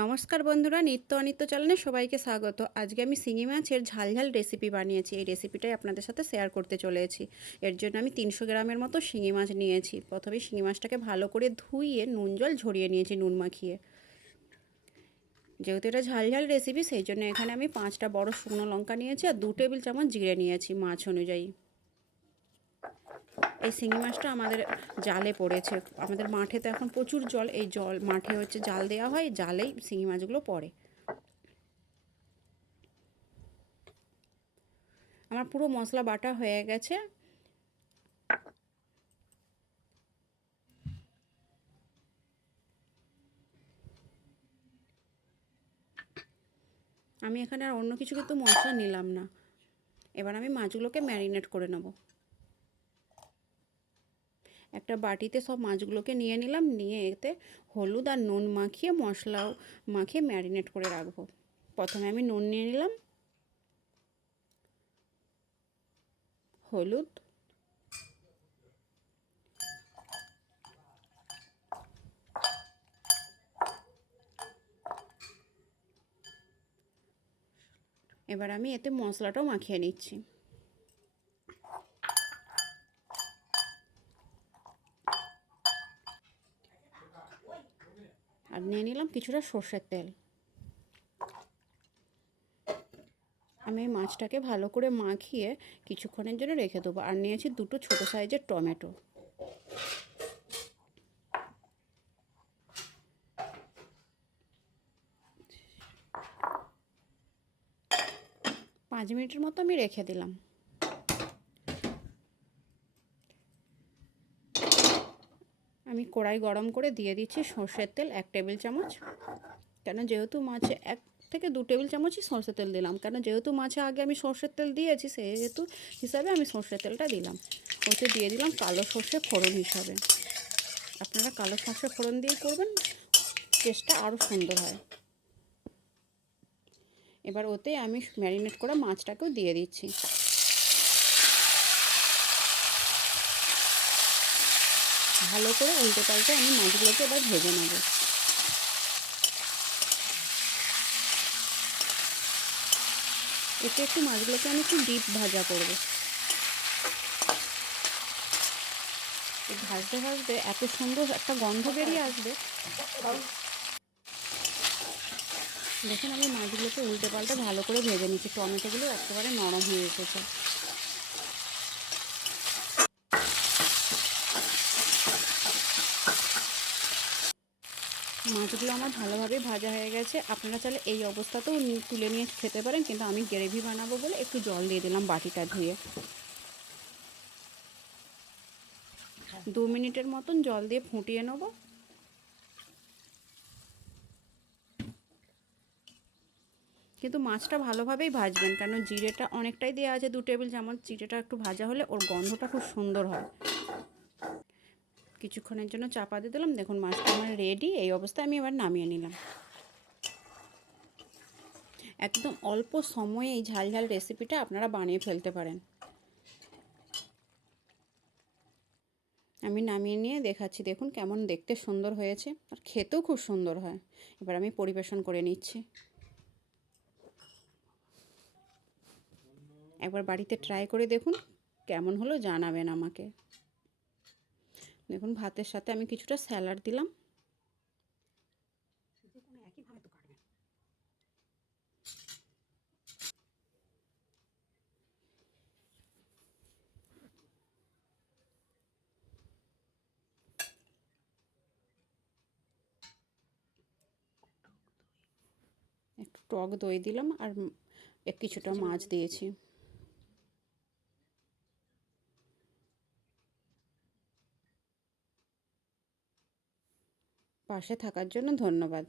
নমস্কার বন্ধুরা, নিত্য অনিত্য চ্যানেলে সবাইকে স্বাগত। আজকে আমি শিঙি মাছের ঝাল ঝাল রেসিপি বানিয়েছি। এই রেসিপিটাই আপনাদের সাথে শেয়ার করতে চলেছি। এর জন্য আমি তিনশো গ্রামের মতো শিঙি মাছ নিয়েছি। প্রথমে শিঙি মাছটাকে ভালো করে ধুইয়ে নুন জল ঝরিয়ে নিয়েছি, নুন মাখিয়ে। যেহেতু এটা ঝাল ঝাল রেসিপি সেই জন্য এখানে আমি পাঁচটা বড় শুকনো লঙ্কা নিয়েছি আর দু টেবিল চামচ জিরে নিয়েছি মাছ অনুযায়ী। এই শিঙি মাছটা আমাদের জালে পড়েছে। আমাদের মাঠে তো এখন প্রচুর জল, এই জল, মাঠে হচ্ছে জাল দেওয়া হয়, জালেই শিঙি মাছগুলো পড়ে। আমার পুরো মশলা বাটা হয়ে গেছে। আমি এখানে আর অন্য কিছু কিন্তু মশলা নিলাম না। এবার আমি মাছগুলোকে ম্যারিনেট করে নেব। একটা বাটিতে সব মাছগুলোকে নিয়ে নিলাম, নিয়ে এতে হলুদ আর নুন মাখিয়ে মশলাও মাখিয়ে ম্যারিনেট করে রাখব। প্রথমে আমি নুন নিয়ে নিলাম, হলুদ, এবার আমি এতে মশলাটাও মাখিয়ে নিচ্ছি। আর নিয়ে নিলাম কিছুটা সর্ষের তেল। আমি এই মাছটাকে ভালো করে মাখিয়ে কিছুক্ষণের জন্য রেখে দেবো। আর নিয়েছি দুটো ছোটো সাইজের টমেটো। পাঁচ মিনিটের মতো আমি রেখে দিলাম। আমি কড়াই গরম করে দিয়ে দিচ্ছি সর্ষের তেল এক টেবিল চামচ। কেন যেহেতু মাছে এক থেকে দু টেবিল চামচই সর্ষের তেল দিলাম। কেন যেহেতু মাছে আগে আমি সর্ষের তেল দিয়েছি, সেহেতু হিসাবে আমি সর্ষের তেলটা দিলাম। ওতে দিয়ে দিলাম কালো সর্ষে ফোড়ন হিসাবে। আপনারা কালো সর্ষে ফোড়ন দিয়ে করবেন, টেস্টটা আরও সুন্দর হয়। এবার ওতে আমি ম্যারিনেট করা মাছটাকেও দিয়ে দিচ্ছি। ভালো করে উল্টে পাল্টে আমি মাছগুলোকে এবার ভেজে নেব। এতে একটু মাছগুলোকে আমি একটু ডিপ ভাজা করব। ভাজতে ভাজতে এত সুন্দর একটা গন্ধ বেরিয়ে আসবে। দেখুন আমি মাছগুলোকে উল্টে পাল্টে ভালো করে ভেজে নিচ্ছি। টমেটোগুলো একেবারে নরম হয়ে এসেছে। মাছগুলো আমার ভালোভাবে ভাজা হয়ে গেছে। আপনারা চাইলে এই অবস্থাতেও তুলে নিয়ে খেতে পারেন, কিন্তু আমি গ্রেভি বানাবো বলে একটু জল দিয়ে দিলাম বাটিটা ধুয়ে। দু মিনিটের মতন জল দিয়ে ফুটিয়ে নেব। কিন্তু মাছটা ভালোভাবেই ভাজবেন, কেন জিরেটা অনেকটাই দেওয়া আছে, দু টেবিল চামচ জিরেটা একটু ভাজা হলে ওর গন্ধটা খুব সুন্দর হয়। কিছুক্ষণের জন্য চাপা দিয়ে দিলাম। দেখুন, মাছটা আমার রেডি এই অবস্থায় আমি এবার নামিয়ে নিলাম। একদম অল্প সময়ে এই ঝাল ঝাল রেসিপিটা আপনারা বানিয়ে ফেলতে পারেন। আমি নামিয়ে নিয়ে দেখাচ্ছি। দেখুন কেমন দেখতে সুন্দর হয়েছে। আর খেতেও খুব সুন্দর হয়। এবার আমি পরিবেশন করে নিচ্ছি। একবার বাড়িতে ট্রাই করে দেখুন। কেমন হলো জানাবেন আমাকে। দেখুন ভাতের সাথে আমি কিছুটা স্যালাড দিলাম। একটু টক দই দিলাম আর কিছুটা মাছ দিয়েছি। পাশে থাকার জন্য ধন্যবাদ।